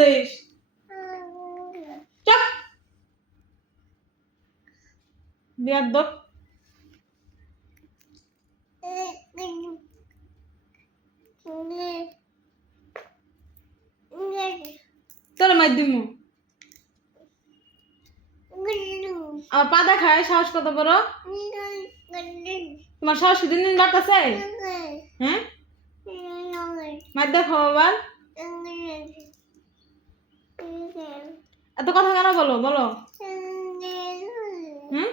This? চুপ। বিয়াদব। তোর মার দিমু। আর পা দেখায় সাহস কত বড়? তোমার সাহস দিন দিন বাড়তেছে? হ্যাঁ, মার দেখাও আবার। এত কথা কেন বলো বলো? হুম,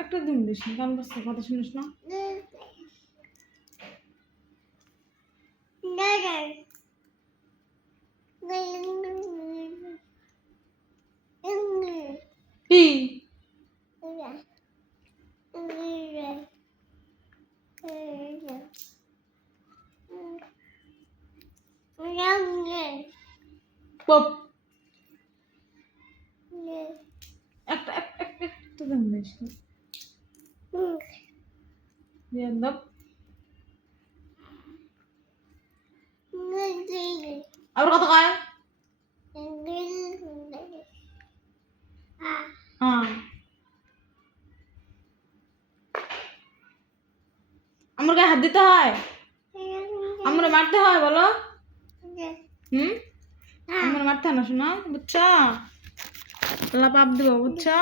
একটা দিন দিস না, কারণ বসে কথা শুনিস না। কি পপ একটা দিন দিস না। বিয়াদব। আবার কথা কয়? হ্যাঁ, আমার গায়ে হাত দিতে হয়? আমার মারতে হয় বলো? হুম, আমার মারতে হয় না শোনা, বুঝছো? আল্লাহ পাপ দিব, বুঝছো?